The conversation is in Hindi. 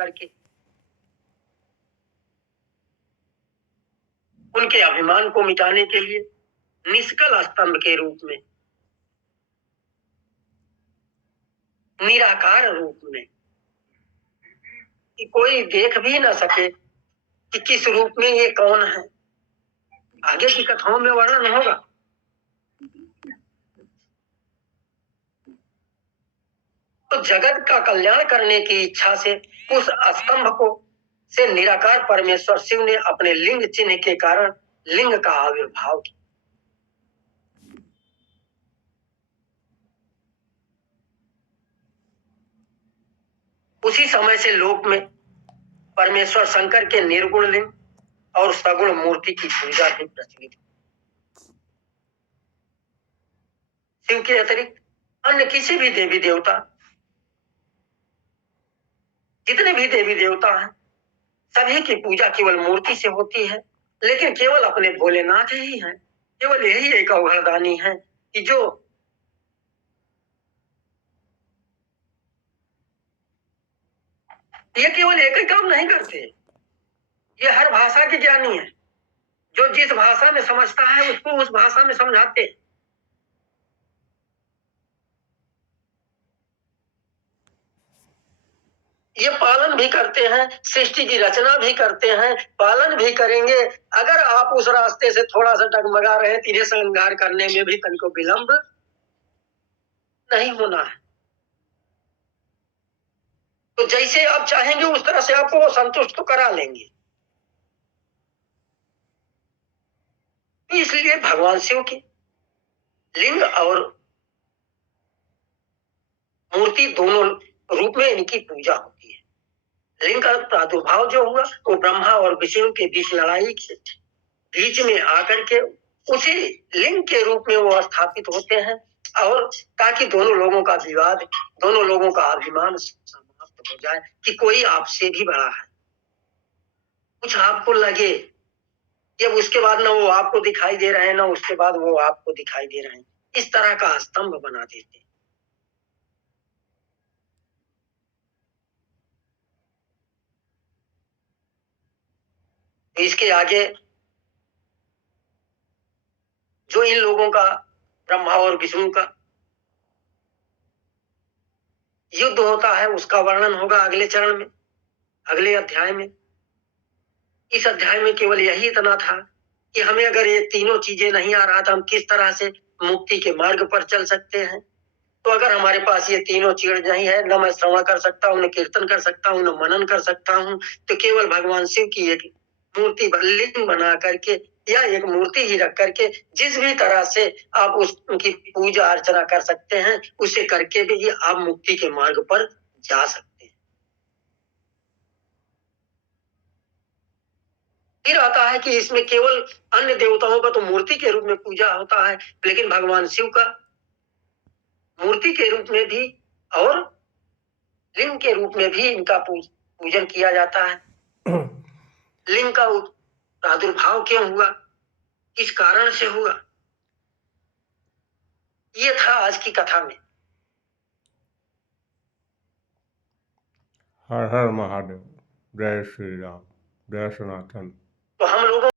करके उनके अभिमान को मिटाने के लिए निष्कल स्तंभ के रूप में, निराकार रूप में, कि कोई देख भी ना सके कि किस रूप में ये कौन है। आगे की कथाओं में वर्णन होगा। तो जगत का कल्याण करने की इच्छा से उस स्तंभ को से निराकार परमेश्वर शिव ने अपने लिंग चिन्ह के कारण लिंग का आविर्भाव किया। उसी समय से लोक में परमेश्वर शंकर के निर्गुण लिंग और सगुण मूर्ति की पूजा भी प्रचलित। शिव के अतिरिक्त अन्य किसी भी देवी देवता, जितने भी देवी देवता हैं, सभी की पूजा केवल मूर्ति से होती है, लेकिन केवल अपने भोलेनाथ ही हैं। केवल यही एक अवघड़दानी है कि जो ये केवल एक ही काम नहीं करते, ये हर भाषा के ज्ञानी है। जो जिस भाषा में समझता है उसको उस भाषा में समझाते। ये पालन भी करते हैं, सृष्टि की रचना भी करते हैं, पालन भी करेंगे। अगर आप उस रास्ते से थोड़ा सा डगमगा रहे हैं, इन्हें श्रृंगार करने में भी तनको विलंब नहीं होना है। तो जैसे आप चाहेंगे उस तरह से आपको वो संतुष्ट तो करा लेंगे। इसलिए भगवान शिव की लिंग और मूर्ति दोनों रूप में इनकी पूजा होती है। लिंग का प्रादुर्भाव जो हुआ वो ब्रह्मा और विष्णु के बीच लड़ाई के बीच में आकर के उसी लिंग के रूप में वो स्थापित होते हैं, और ताकि दोनों लोगों का विवाद, दोनों लोगों का अभिमान समाप्त हो जाए कि कोई आपसे भी बड़ा है। कुछ आपको लगे जब उसके बाद ना वो आपको दिखाई दे रहे हैं, ना उसके बाद वो आपको दिखाई दे रहे हैं, इस तरह का स्तंभ बना देते हैं। इसके आगे जो इन लोगों का, ब्रह्मा और विष्णु का युद्ध होता है, उसका वर्णन होगा अगले चरण में, अगले अध्याय में। इस अध्याय में केवल यही इतना था कि हमें अगर ये तीनों चीजें नहीं आ रहा था, हम किस तरह से मुक्ति के मार्ग पर चल सकते हैं। तो अगर हमारे पास ये तीनों चीज नहीं है, न मैं श्रवण कर सकता हूँ, न कीर्तन कर सकता हूँ, न मनन कर सकता हूँ, तो केवल भगवान शिव की एक मूर्ति लिंग बना करके या एक मूर्ति ही रख करके जिस भी तरह से आप उसकी पूजा अर्चना कर सकते हैं, उसे करके भी आप मुक्ति के मार्ग पर जा सकते हैं। फिर आता है कि इसमें केवल अन्य देवताओं का तो मूर्ति के रूप में पूजा होता है, लेकिन भगवान शिव का मूर्ति के रूप में भी और लिंग के रूप में भी इनका पूजन किया जाता है। लिंग का प्रादुर्भाव क्यों हुआ, किस कारण से हुआ, ये था आज की कथा में। हर हर महादेव, जय श्री राम, जय सनातन। तो हम लोगों